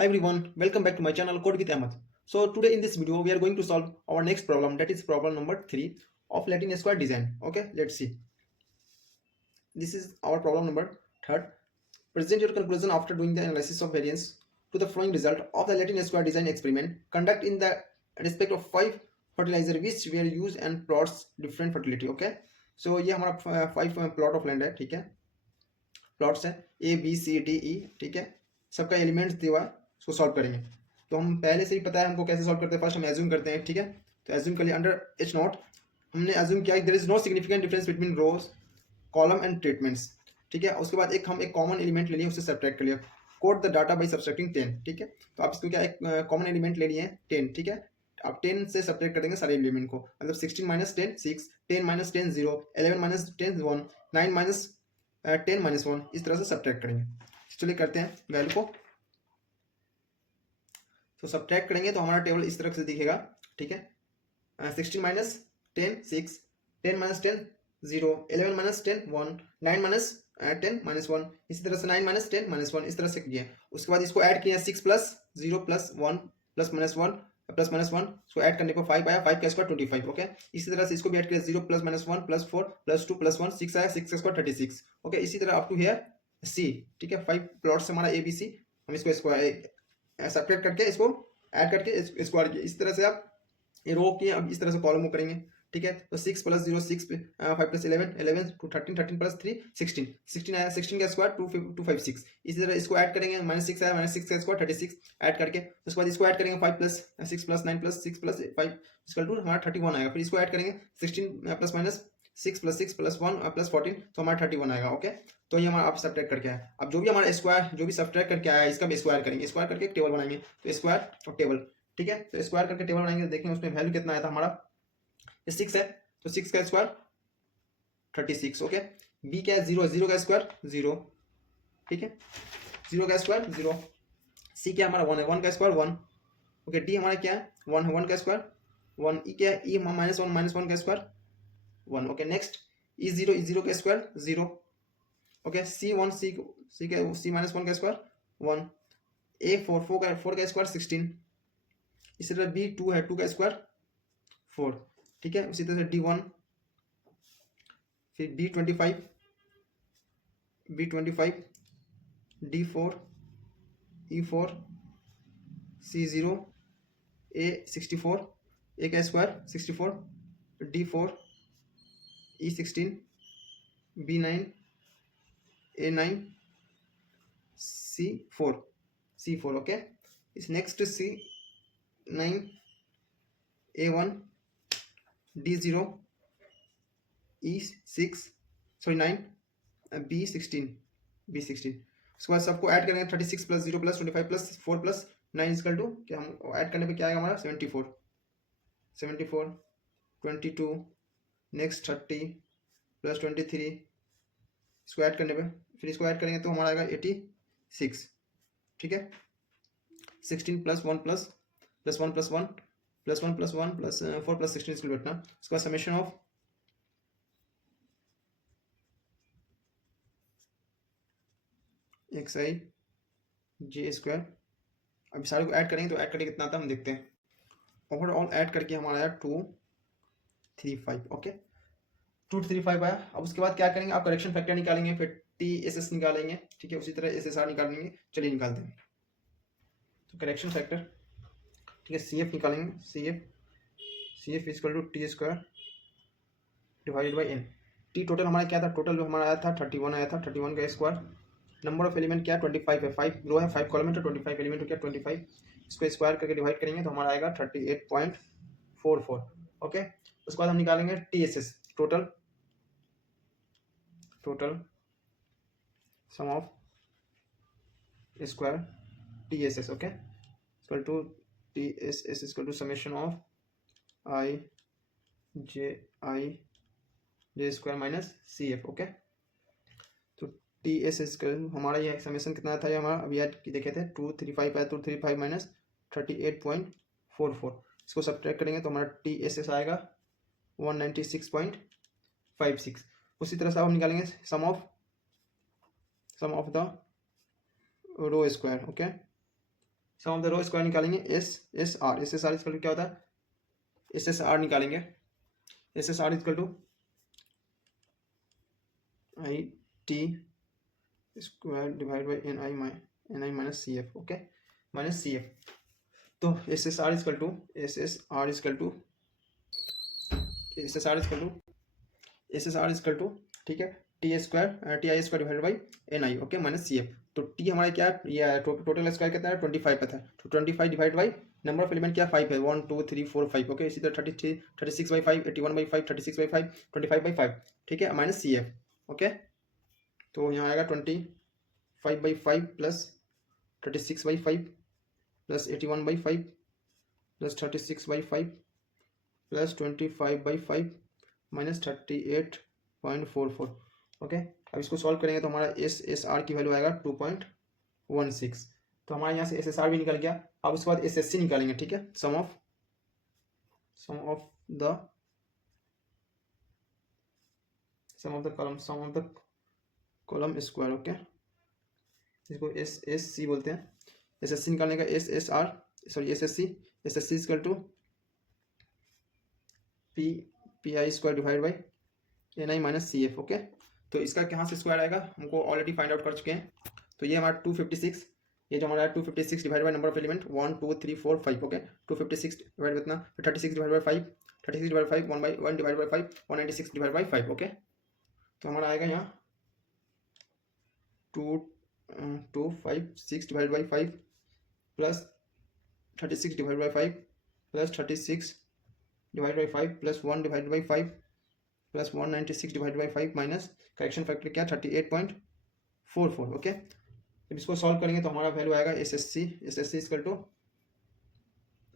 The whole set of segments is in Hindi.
Hi everyone, welcome back to my channel Code with Ahmed. So today in this video we are going to solve our next problem, that is problem number 3 of Latin square design. Okay, let's see. This is our problem number 3rd. Present your conclusion after doing the analysis of variance to the following result of the Latin square design experiment. Conduct in the respect of 5 fertilizer which were used and plots different fertility. Okay, so ये हमारा 5 प्लॉट ऑफ लैंड है. ठीक है, प्लॉट्स है ABCDE. ठीक है, सबका एलिमेंट्स दिया हुआ है, उसको सॉल्व करेंगे. तो हम पहले से ही पता है हमको कैसे सॉल्व करते हैं. फर्स्ट हम एज्यूम करते हैं. ठीक है, तो एज्यूम कर लिया अंडर एच नॉट. हमने एज्यूम किया there is no significant difference between rows column and treatments. ठीक है, उसके बाद हम एक कॉमन एलिमेंट ले लिए, उससे सब्ट्रैक्ट कर लिया. Code the data by subtracting 10. ठीक है, तो आप इसको क्या एक कॉमन एलिमेंट ले लिए 10. ठीक है, आप 10 से सब्ट्रैक्ट कर देंगे सारे एलिमेंट को. मतलब 16 minus 10 6, 10 minus 10 0, 11 minus 10 1, 9 minus 10 minus 1, इस तरह से सब्ट्रैक्ट करेंगे. चलिए करते हैं वैल्यू को. तो सब्ट्रैक्ट करेंगे तो हमारा टेबल इस तरह से दिखेगा. ठीक है, 16 minus 10 6, 10 minus 10 0, 11 minus 10 1, 9 minus 10 minus 1, इसी तरह से 9 माइनस 10 माइनस 1, इस तरह से किया. उसके बाद इसको ऐड किया 6 plus 0 plus 1 plus minus 1 plus minus 1, इसको ऐड करने को 5 आया, 5 का स्क्वायर 25. ओके, इसी तरह से इसको भी ऐड किया 0 plus minus 1 plus 4 plus 2 plus 1 6 आया, 6 का स्क्वायर 36. ओके, इसी तरह अप टू हियर सी. ठीक है, 5 प्लॉट्स हमारा ABC. हम इसको सब्ट्रैक्ट करके इसको ऐड करके स्क्वायर किया. इस तरह से आप रो किए. अब इस तरह से कॉलम को करेंगे. ठीक है, तो 6 प्लस 0 6, 5 प्लस 11 11 2 13 13 प्लस 3 16 16 आया, 16 का स्क्वायर 256. इसी तरह इसको ऐड करेंगे, माइनस 6 आया, माइनस 6 का स्क्वायर 36 ऐड करके. उसके बाद इसको ऐड करेंगे 5 plus 6 plus 9 plus 6 plus 5 equal to हमारा 31 आएगा. फिर इसको ऐड करेंगे 16 plus minus 6 plus 6 plus 1 plus 14, तो हमारा 31 आएगा. ओके, तो ये हमारा आप सब्ट्रैक्ट करके आया. अब जो भी हमारा स्क्वायर जो भी सब्ट्रैक्ट करके आया इसका भी स्क्वायर करेंगे. स्क्वायर करके एक टेबल बनाएंगे, तो स्क्वायर और टेबल. ठीक है, तो स्क्वायर करके टेबल बनाएंगे. देखें उसमें वैल्यू कितना आया था हमारा. 6 है, तो 6 का स्क्वायर 36. ओके, बी क्या है 0, 0 का स्क्वायर 0. ठीक है, 0 का स्क्वायर 0. सी क्या हमारा 1 है, 1 का स्क्वायर 1. ओके, डी हमारा क्या है 1 है, 1 का स्क्वायर 1. ई क्या है, ई माइनस 1 का स्क्वायर 1. ओके, नेक्स्ट ई 0 का स्क्वायर 0. ओके, सी 1 सी का सी माइनस 1 का स्क्वायर 1. ए 4 का स्क्वायर 16. इसी तरह बी 2 है, 2 का स्क्वायर 4. ठीक है, उसी तरह से D1, फिर B25 D4 E4 C0 A64, A का square 64, D4 E16 B9 A9 C4. Okay, इस next C9 A1 D0 E6 sorry 9 B16. उसके बाद सबको ऐड करेंगे 36 plus 0 plus 25 plus 4 plus 9 equal to क्या, हम ऐड करने पे क्या आएगा हमारा 74 22. नेक्स्ट 30 प्लस 23, इसको ऐड करने पे फिर इसको ऐड करेंगे तो हमारा आएगा 86. ठीक है, 16 plus 1 plus 1 plus 1 plus 1 plus 1 plus 4 plus 16 इसको बैठना. उसके बाद summation of XI J square. अब सारे को ऐड करेंगे तो ऐड करके कितना आता है हम देखते हैं. ओवरऑल ऐड करके हमारा आया 235. ओके, 235 आया. अब उसके बाद क्या करेंगे, आप करेक्शन फैक्टर निकालेंगे, फिर TSS निकालेंगे. ठीक है, उसी तरह SSR निकालेंगे. चलिए निकालते हैं. तो करेक्शन फैक्टर, ठीक है, CF निकालेंगे. CF equal to T square divided by N. T total हमारा क्या था, टोटल जो हमारा आया था 31 आया था. 31 का स्क्वायर. नंबर ऑफ एलिमेंट क्या 25 है, 5 रो है 5 कॉलम है, तो 25 एलिमेंट हो गया 25. इसको स्क्वायर करके डिवाइड करेंगे तो हमारा आएगा 38.44. ओके, उसके बाद हम निकालेंगे TSS total sum of square TSS. Okay, equal to TSS equal to summation of J square minus CF. Okay, TSS हमारा ये समेशन कितना था, ये हमारा अभी याद देखे थे 235 आया, 235 माइनस 38.44. इसको सब्ट्रैक्ट करेंगे तो हमारा TSS आएगा 196.56. उसी तरह से हम निकालेंगे sum of the row square. Okay, sum of the row square निकालेंगे एस आर इक्वल टू क्या होता है, एस आर निकालेंगे, S R equal to I T square divide by N I minus C F, okay, minus C F. तो S R equal to S R equal to ठीक है T square divided by N I, okay, minus C F. तो टी हमारा क्या है, ये टोटल स्क्वायर कितना है 25 का था, तो 25 divide by number of element क्या 5 है, 1 2 3 4 5, ओके। इसी तरह 36/5, 81/5, 36/5, 25/5, ठीक है, माइनस सी एफ, ओके। तो यहाँ आएगा 25/5 plus 36/5 plus 81/5 plus 36/5 plus 25/5 minus 38.44, okay. अब इसको सॉल्व करेंगे तो हमारा एस आर की वैल्यू आएगा 2.16। तो हमारे यहाँ से एस आर भी निकल गया। अब उसके बाद एस सी निकालेंगे, ठीक है, sum of the column square, okay, इसको एस सी बोलते हैं। एस सी निकालने का S C equal to P I square divide by N I minus C F, okay. तो इसका कहाँ से स्क्वायर आएगा हमको ऑलरेडी फाइंड आउट कर चुके हैं। तो ये हमारा 256, ये जो हमारा 256 divide by number of element 1 2 3 4 5, okay. 256 divide by इतना, फिर 36 divide by 5, 36 divide by 5 1 divide by 5, 196 divide by 5, okay. तो हमारा आएगा यहाँ 256 divide by 5 plus 36 divide by 5 plus 36 divide by 5 plus 1 divide by 5 plus 196 divide by 5 minus correction factor क्या 38.44, ओके। जब इसको सॉल्व करेंगे तो हमारा वैल्यू आएगा S S C equal to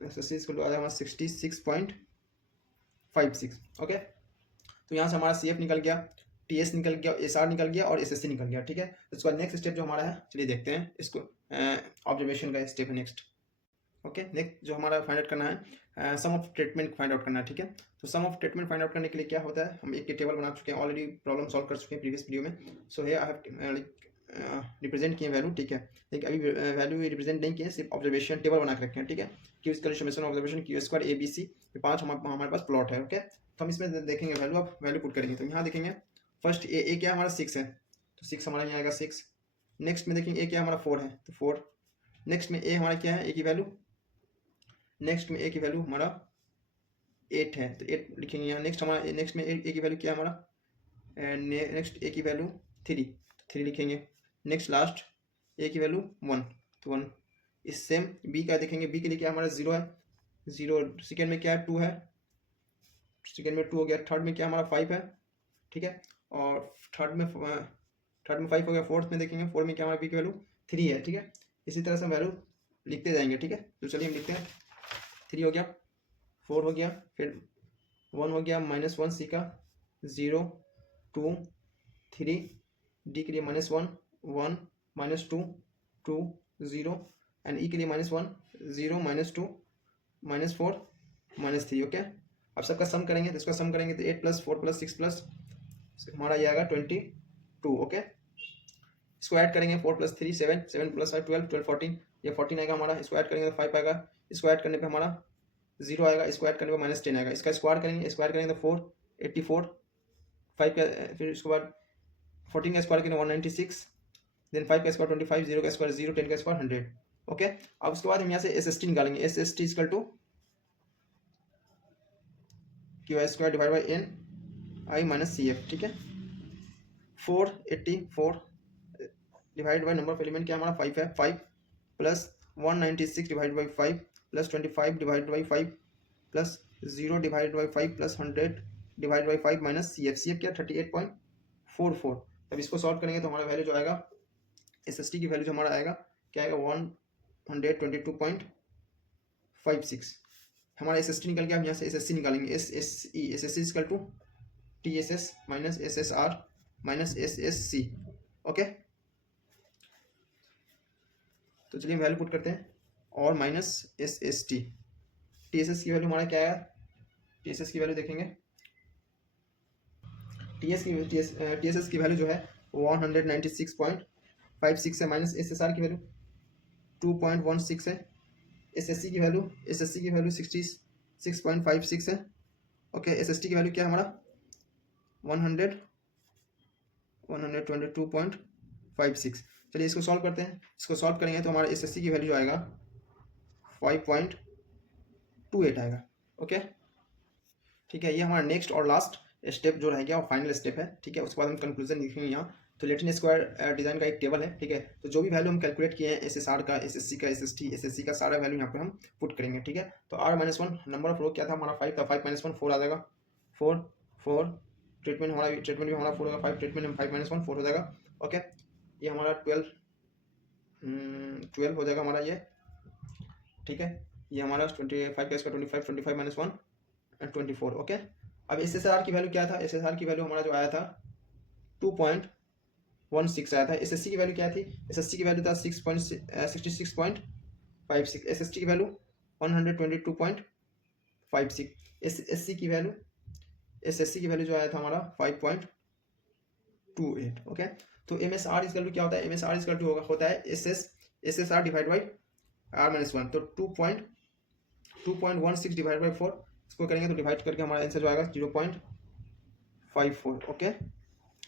आएगा हमारा 66.56, ओके। तो यहाँ से हमारा सी एफ निकल गया, टी एस निकल गया, एस आर निकल गया और एस एस सी निकल गया, ठीक है। उसके बाद नेक्स्ट स्टेप जो हमारा है, चलिए देखते हैं इसको, ऑब्जर्वेशन का स्टेप है नेक्स्ट, ओके। नेक्स्ट जो हमारा फाइंड आउट करना है, sum of treatment find out करना है, ठीक है। तो सम ऑफ ट्रीटमेंट फाइंड आउट करने के लिए क्या होता है, हम एक टेबल बना चुके हैं ऑलरेडी, प्रॉब्लम सॉल्व कर चुके हैं प्रीवियस वीडियो में। सो है आई हैव रिप्रेजेंट किए वैल्यू, ठीक है, लेकिन अभी वैल्यू रिप्रेजेंट नहीं किए, सिर्फ ऑब्जर्वेशन टेबल बना के रखे हैं, ठीक है। Q square summation observation Q square A B C, ये 5 हमारे पास प्लॉट है, ओके। तो हम इसमें देखेंगे वैल्यू, अब वैल्यू पुट करेंगे। तो यहाँ देखेंगे फर्स्ट ए क्या हमारा 6 है, तो 6 हमारा यहाँ आएगा 6। नेक्स्ट में देखेंगे ए क्या हमारा 4 है, तो 4। नेक्स्ट में ए हमारा क्या है, ए की वैल्यू, नेक्स्ट में ए की वैल्यू हमारा 8 है, तो 8 लिखेंगे यहाँ। नेक्स्ट हमारा नेक्स्ट में ए की वैल्यू क्या है हमारा, नेक्स्ट ए की वैल्यू 3 लिखेंगे। नेक्स्ट लास्ट ए की वैल्यू 1, तो 1। इस सेम बी का देखेंगे, बी के लिए क्या हमारा 0 है, 0। सेकेंड में क्या है 2 है, सेकेंड में 2 हो गया। थर्ड में क्या हमारा 5 है, ठीक है, और थर्ड में 5 हो गया। फोर्थ में देखेंगे, 4 में क्या हमारा बी की वैल्यू 3 है, ठीक है। इसी तरह से वैल्यू लिखते जाएंगे, ठीक है। तो चलिए हम लिखते हैं, 3 हो गया, 4 हो गया, फिर 1 हो गया, -1 सी का, 0 2 3, डी के लिए -1 1 -2 2 0, एंड ई के लिए -1 0 -2 -4 -3, ओके। अब सबका सम करेंगे, तो इसका सम करेंगे तो 8 + 4 + 6 प्लस हमारा ये आएगा 22, ओके। इसको ऐड करेंगे 4 + 3 7 7 + 5 12 12 14, ये 14 आएगा हमारा। इसको ऐड करेंगे तो 5 आएगा। इसको ऐड करने पे हमारा 0 आएगा। इसको ऐड करने पे -10 आएगा। इसका स्क्वायर करेंगे तो 4 84, 5 का, फिर उसके बाद 14 का स्क्वायर करेंगे 196, देन 5 का स्क्वायर 25, 0 का स्क्वायर 0, 10 का स्क्वायर 100, ओके। अब उसके बाद हम यहाँ से एस एस टी निकालेंगे। S S T equal to Q square divide by N I minus C F, ठीक है। 484 divide by number of element क्या हमारा 5 है, 5 plus 196 divide by 5 plus 25 divide by 5 plus 0 divide by 5 plus 100 divide by 5 minus C F क्या 38.44। अब इसको सॉल्व करेंगे तो हमारा वैल्यू जो आएगा, एस एस टी की वैल्यू जो हमारा आएगा क्या आएगा 122.56। हमारा एस एस टी निकल गया। हम यहाँ से एस एस सी निकालेंगे। S S C equal to T S S minus S S R minus S S C, okay. तो चलिए वैल्यू पुट करते हैं, और minus S S T. T S S की वैल्यू हमारा क्या है, टी एस एस की वैल्यू देखेंगे, टी एस एस की वैल्यू जो है 196.56 है, माइनस एस एस आर की वैल्यू 2.16 है, SSC की वैल्यू 66.56 है। ओके, SST की वैल्यू क्या है हमारा 122.56। चलिए इसको सॉल्व करते हैं। इसको सॉल्व करेंगे तो हमारा SSC की वैल्यू आएगा 5.28 आएगा। ओके, ठीक है, ये हमारा नेक्स्ट और लास्ट स्टेप जो रह गया वो फाइनल स्टेप है। ठीक है, उसके बाद हम कंक्लूजन लिखेंगे यहाँ। तो लेटिन स्क्वायर डिजाइन का एक टेबल है। ठीक है, तो जो भी वैल्यू हम कैलकुलेट किए हैं SSR का, SSC का, SST का सारा वैल्यू यहाँ पे हम पुट करेंगे। ठीक है, तो R-1 नंबर ऑफ रो क्या था हमारा 5 था, 5 - 1 4 आ जाएगा, 4 ट्रीटमेंट भी हमारा 4 होगा, 5 ट्रीटमेंट 5 - 1 4 हो जाएगा। ओके, ये हमारा 12 हो जाएगा हमारा ये। ठीक है, ये हमारा 25 का इसका 25 - 1 24। ओके, अब SSR की वैल्यू क्या था, SSR की वैल्यू हमारा जो आया था 2.16 आया था। SSC की वैल्यू क्या थी, SSC की वैल्यू था 66.56, SST की वैल्यू 122.56, SSC की वैल्यू जो आया था हमारा 5.28। ओके, तो MSR इक्वल टू क्या होता है, MSR इक्वल टू होता है SSR डिवाइड बाई R-1। तो 2.16 डिवाइड बाई 4 इसको करेंगे तो डिवाइड करके हमारा आंसर जो आएगा 0.54। ओके,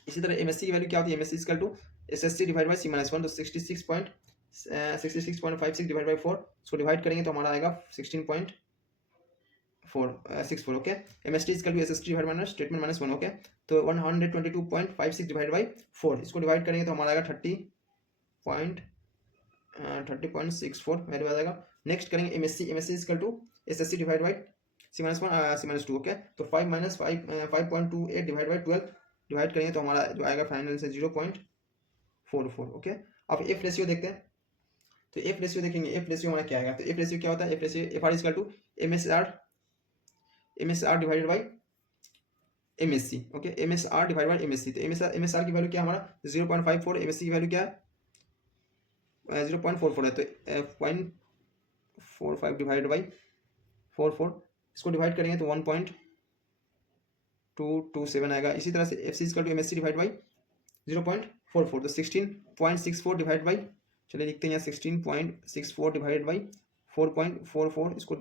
इसी तरह MSC की वैल्यू क्या होती है, MSC equal to SSC divide by C-1। तो 66.56 डिवाइड बाई 4 इसको डिवाइड करेंगे तो हमारा आएगा 16.64। Okay, MST equal to SST divide minus statement -1। Okay, तो 122.56 डिवाइड बाई 4 इसको डिवाइड करेंगे तो हमारा आएगा 30.64 वैल्यू आ जाएगा। नेक्स्ट करेंगे MSC equal to SSC divide by C-1 C-2। Okay, तो 5.28 डिवाइड बाई 12 डिवाइड करेंगे तो हमारा जो आएगा फाइनल से 0.44। ओके, अब F रेशियो देखते हैं। तो F रेशियो देखेंगे, F रेशियो हमारा क्या आएगा, तो F रेशियो क्या होता है, F ratio FR equal to MSR divided by MSC। Okay, MSR divide by MSC। तो MSR की वैल्यू क्या हमारा 0.54, MSC की वैल्यू क्या है 0.44 है। तो 0.45 डिवाइड बाई 44 इसको डिवाइड करेंगे तो 1.227 आएगा। इसी तरह से FC equal to MSC divide by 0.44, तो 16.64 डिवाइड बाई, चलिए लिखते हैं यहाँ 16.64 डिवाइड बाई 4.44 इसको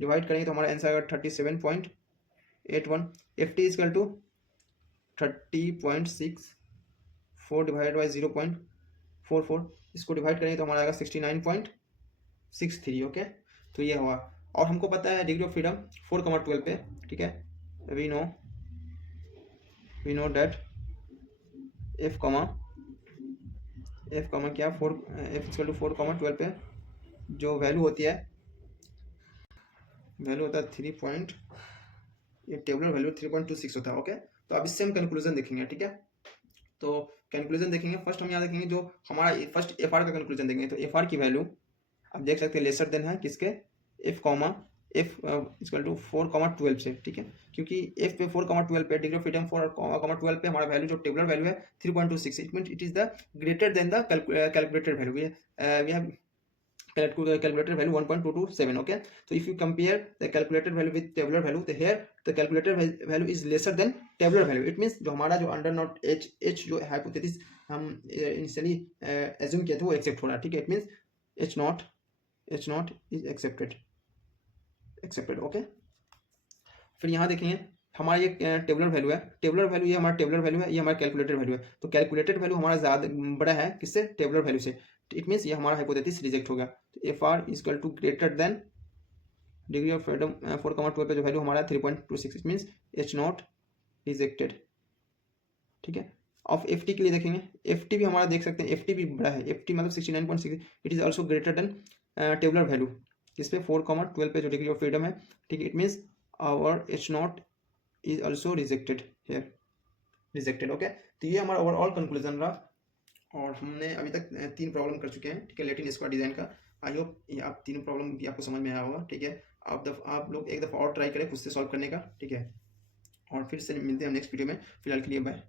डिवाइड करेंगे तो हमारा आंसर आएगा 37.81। FT equal to 30.64 divide by 0.44 इसको डिवाइड करेंगे तो हमारा आएगा 69.63। ओके, तो ये हुआ। और हमको पता है डिग्री ऑफ फ्रीडम 4,12 पे। ठीक है, वी नो दैट F क्या 4 F इक्वल टू 4,12 पे जो वैल्यू होती है, वैल्यू होता है 3. ये टेबुलर वैल्यू 3.26 होता है। ओके, तो अब इससे हम कंक्लूजन देखेंगे। ठीक है, तो कंक्लूजन देखेंगे। फर्स्ट हम यहाँ देखेंगे जो हमारा फर्स्ट FR का कंक्लूजन देखेंगे। तो FR की वैल्यू आप देख सकते हैं लेसर देन है किसके, F इक्वल टू 4,12 से। ठीक है, क्योंकि F पे 4,12 पे डिग्री ऑफ फ्रीडम 4,12 पे हमारा वैल्यू जो टेबुलर वैल्यू है 3.26, it mean it is the greater than the calculated value. We have calculated value 1.227. Okay, so if you compare the calculated value with tabular value, तो here the calculated value is lesser than tabular value. It means जो हमारा जो अंडर नॉट h जो हाइपोथेसिस हम इनिशियली एज्यूम किए थे वो एक्सेप्ट हो रहा है। ठीक है, it means h not is accepted. Okay, फिर यहाँ देखेंगे हमारा ये टेबुलर वैल्यू है, टेबुलर वैल्यू ये हमारा टेबुलर वैल्यू है, ये हमारा कैलकुलेटेड वैल्यू है। तो कैलकुलेटेड वैल्यू हमारा ज़्यादा बड़ा है किससे, टेबुलर वैल्यू से। इट मीन्स ये हमारा हाइपोथेसिस रिजेक्ट होगा। तो FR equal to greater than degree of freedom 4,12 पे जो वैल्यू हमारा 3.26, it means H not rejected. ठीक है, अब FT के लिए देखेंगे, FT भी हमारा देख सकते हैं, FT भी बड़ा है, FT मतलब 69.6, it is also greater than tabular value इस पे 4,12 पे जो डिग्री ऑफ फ्रीडम है। ठीक है, it means our H not is also rejected here. Okay, तो ये हमारा ओवरऑल कंक्लूजन रहा और हमने अभी तक 3 प्रॉब्लम कर चुके हैं। ठीक है, लेटिन स्क्वायर डिजाइन का। आई होप ये आप 3 प्रॉब्लम भी आपको समझ में आया होगा। ठीक है, आप लोग एक दफ़ा और ट्राई करें खुद से सॉल्व करने का। ठीक है, और फिर से मिलते हैं नेक्स्ट वीडियो में। फिलहाल के लिए बाय।